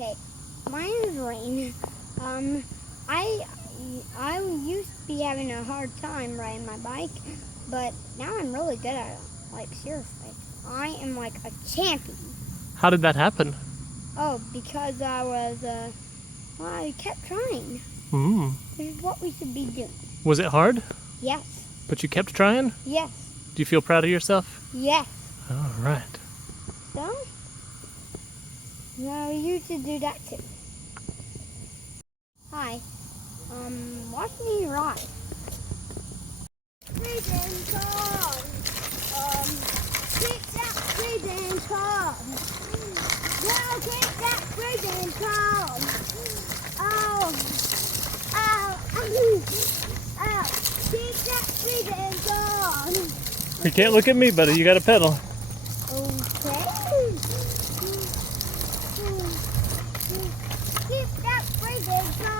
Okay, my name is Raine. I used to be having a hard time riding my bike, but now I'm really good at it. Like, seriously. I am like a champion. How did that happen? Oh, because I kept trying. Mm. This is what we should be doing. Was it hard? Yes. But you kept trying? Yes. Do you feel proud of yourself? Yes. All right. So, now you should do that too. Hi. Watch me ride. Freezing cold. Kick that freezing cold. No, kick that freezing cold. Oh, ow, ow, ow. Kick that freezing cold. You can't look at me, buddy. You got to pedal. Okay. Keep that freezing cold.